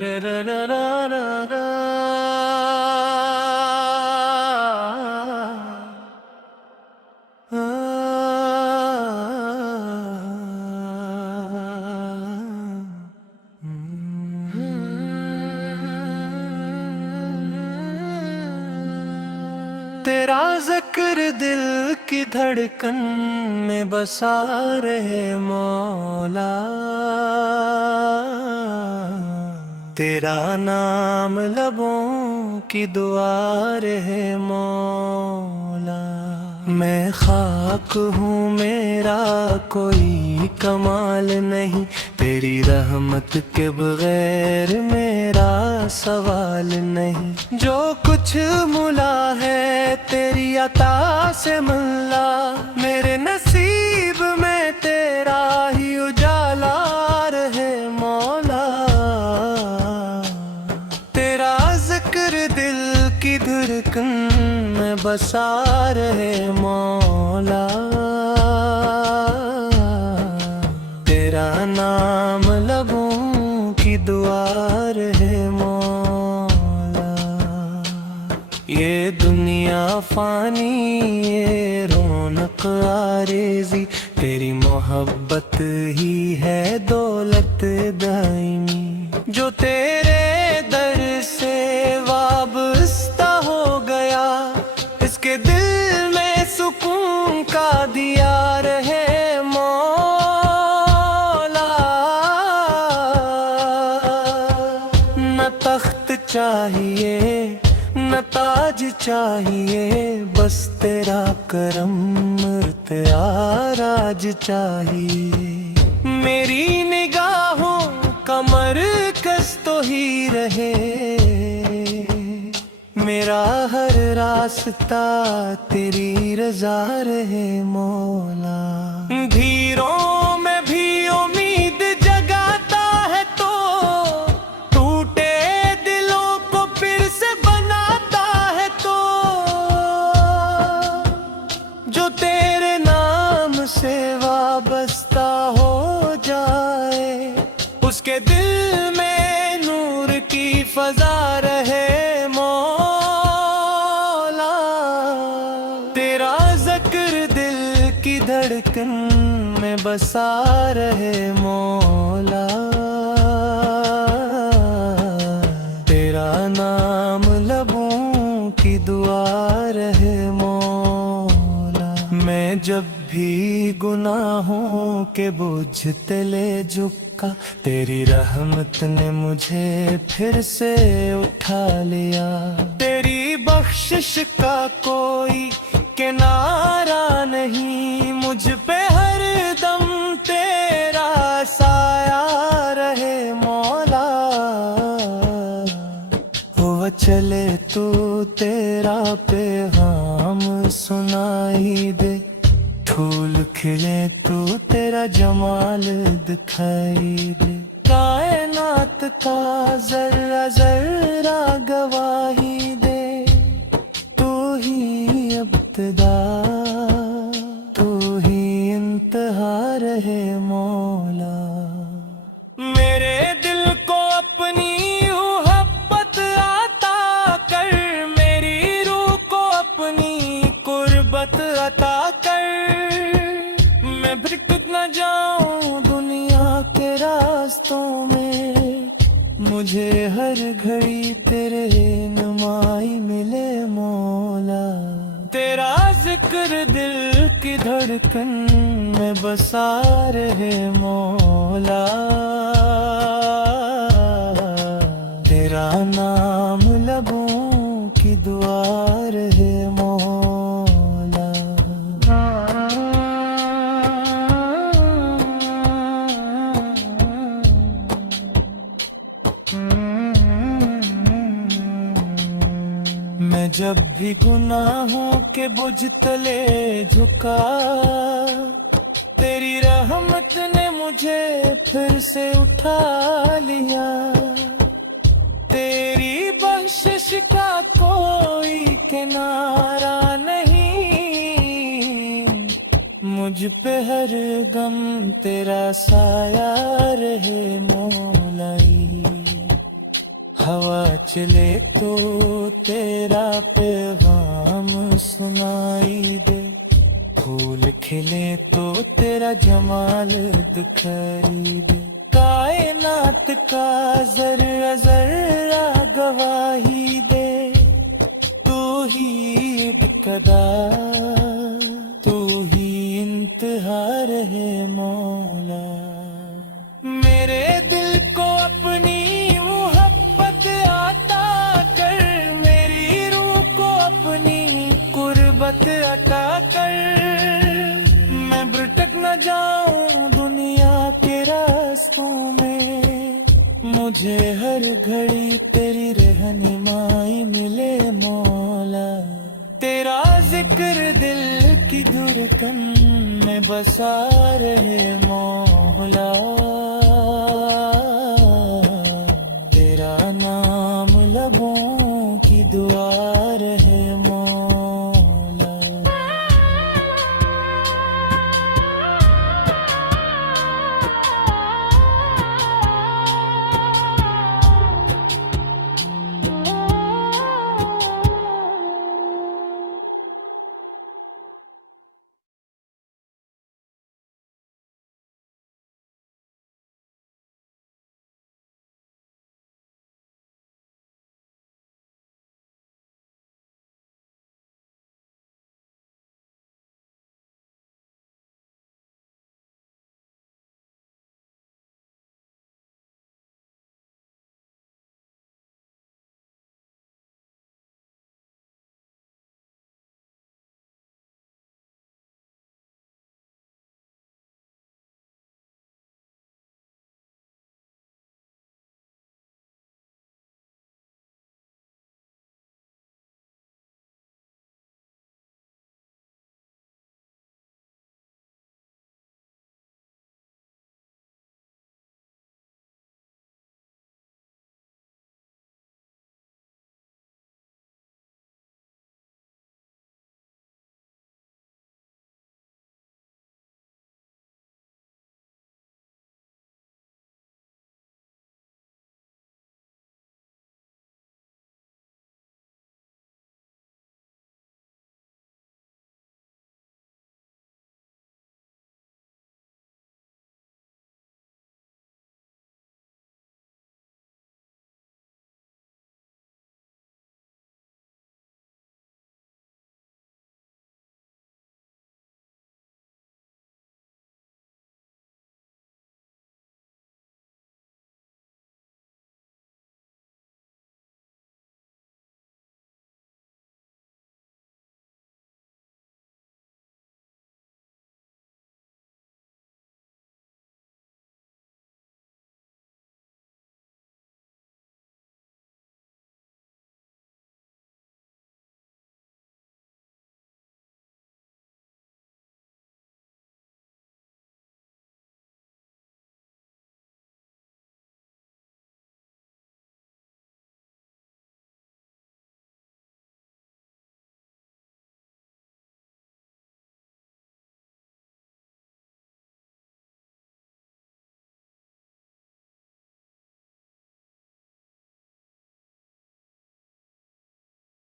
तेरा जिक्र दिल की धड़कन में बसा रहे मौला, तेरा नाम लबों की दुआ रहे मौला। मैं खाक हूँ, मेरा कोई कमाल नहीं, तेरी रहमत के बगैर मेरा सवाल नहीं। जो कुछ मुला है तेरी अता से मुल्ला, मेरे नसीब में तेरा ही उजाला रहे मौला। तेरा जिक्र दिल की धड़कन में बसा रहे मौला, तेरा नाम लबों की दुआ रहे मौला। ये दुनिया फानी, ये रौनक आरेज़ी, तेरी मोहब्बत ही है दौलत दायमी। जो तेरे दर से वाबस्ता हो गया, इसके दिल में सुकून का दिया रहे मौला। न तख्त चाहिए न ताज चाहिए, बस तेरा करम राज चाहिए। मेरी निगाहों का मरकज़ तो ही रहे, मेरा हर रास्ता तेरी रज़ा रहे मौला। धीरों में भी उम्मीद जगाता है तो, टूटे दिलों को फिर से बनाता है तो। जो तेरे नाम से वाबस्ता हो जाए, उसके दिल में नूर की फजा रहे मौला। तेरा जिक्र दिल की धड़कन में बसा रहे मौला, तेरा नाम लबों की दुआ रहे मौला। मैं जब भी गुनाहों के बोझ तले झुका, तेरी रहमत ने मुझे फिर से उठा लिया। तेरी बख्शिश का कोई किनारा नहीं, मुझ पे हर दम तेरा साया रहे मौला। हो चले तो तेरा पैगाम सुनाई दे, फूल खिले तो तेरा जमाल दिखाई दे। कायनात का जर्रा जर्रा गवाही दे, तू ही इब्तिदा तू ही इंतहा रहे मौला। मेरे दिल को अपनी मोहब्बत अता कर, मेरी रूह को अपनी कुर्बत अता कर। मैं भटक न जाऊं दुनिया के रास्तों में, मुझे हर घड़ी तेरे नुमाई मिले मौला। तेरा जिक्र दिल की धड़कन में बसा रहे मौला, तेरा नाम लबों की दुआ रहे मौला। मैं जब भी गुनाहों के बोझ तले झुका, तेरी रहमत ने मुझे फिर से उठा लिया। तेरी बख्शिश का कोई किनारा नहीं, मुझ पे हर गम तेरा साया रहे मौलाई। हवा चले तो तेरा पैगाम सुनाई दे, फूल खिले तो तेरा जमाल दिखाई दे। कायनात का जर्रा जर्रा गवाही दे, तू ही इब्तिदा तू ही इंतहा रहे मौला। मेरे दिल को अपनी मोहब्बत आता कर, मेरी रूह को अपनी कुर्बत अता कर। मैं भटक न जाऊं दुनिया के रास्तों में, मुझे हर घड़ी तेरी रहनुमाई मिले मौला। तेरा जिक्र दिल की धड़कन में बसा रहे मौला।